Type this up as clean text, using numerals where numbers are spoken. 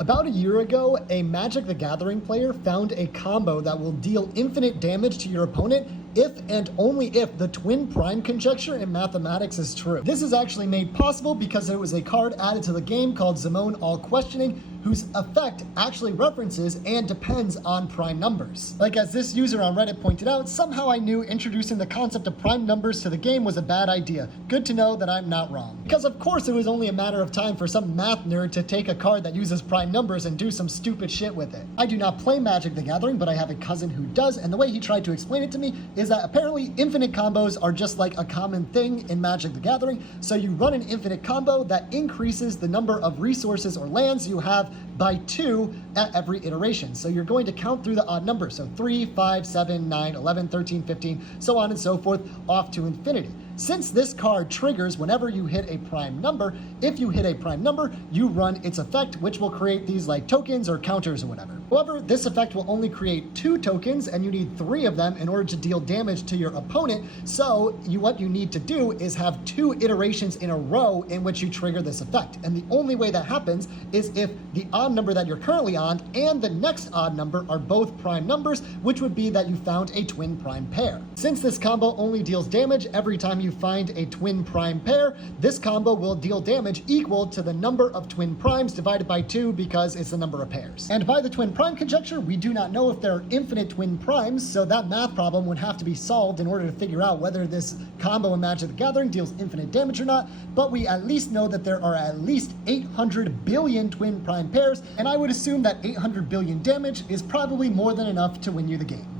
About a year ago, a Magic the Gathering player found a combo that will deal infinite damage to your opponent if and only if the twin prime conjecture in mathematics is true. This is actually made possible because there was a card added to the game called Zimone All Questioning, whose effect actually references and depends on prime numbers. Like as this user on Reddit pointed out, somehow I knew introducing the concept of prime numbers to the game was a bad idea. Good to know that I'm not wrong. Because of course it was only a matter of time for some math nerd to take a card that uses prime numbers and do some stupid shit with it. I do not play Magic the Gathering, but I have a cousin who does, and the way he tried to explain it to me is that apparently infinite combos are just like a common thing in Magic the Gathering, so you run an infinite combo that increases the number of resources or lands you have by 2 at every iteration. So you're going to count through the odd numbers, so 3, 5, 7, 9, 11, 13, 15, so on and so forth, off to infinity. Since this card triggers whenever you hit a prime number, if you hit a prime number, you run its effect, which will create these like tokens or counters or whatever. However, this effect will only create 2 tokens, and you need 3 of them in order to deal damage to your opponent. So what you need to do is have 2 iterations in a row in which you trigger this effect. And the only way that happens is if the odd number that you're currently on and the next odd number are both prime numbers, which would be that you found a twin prime pair. Since this combo only deals damage every time you find a twin prime pair, this combo will deal damage equal to the number of twin primes divided by 2 because it's the number of pairs. And by the twin prime conjecture, we do not know if there are infinite twin primes, so that math problem would have to be solved in order to figure out whether this combo in Magic the Gathering deals infinite damage or not, but we at least know that there are at least 800 billion twin prime pairs, and I would assume that 800 billion damage is probably more than enough to win you the game.